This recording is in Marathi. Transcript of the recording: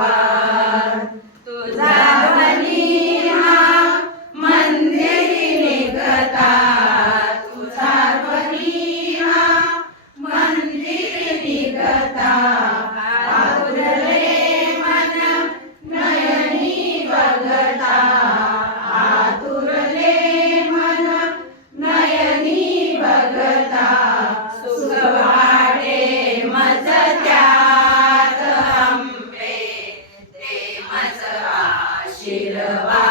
वार तुझा ध्वनी हा मंदिरी निघता तुझा ध्वनी हा मंदिरी निघता आतुरले मन नयनी बघता आतुरले मन नयनी बघता सुख वाटे मज त्यात अंबे ते मज आशीर्वाद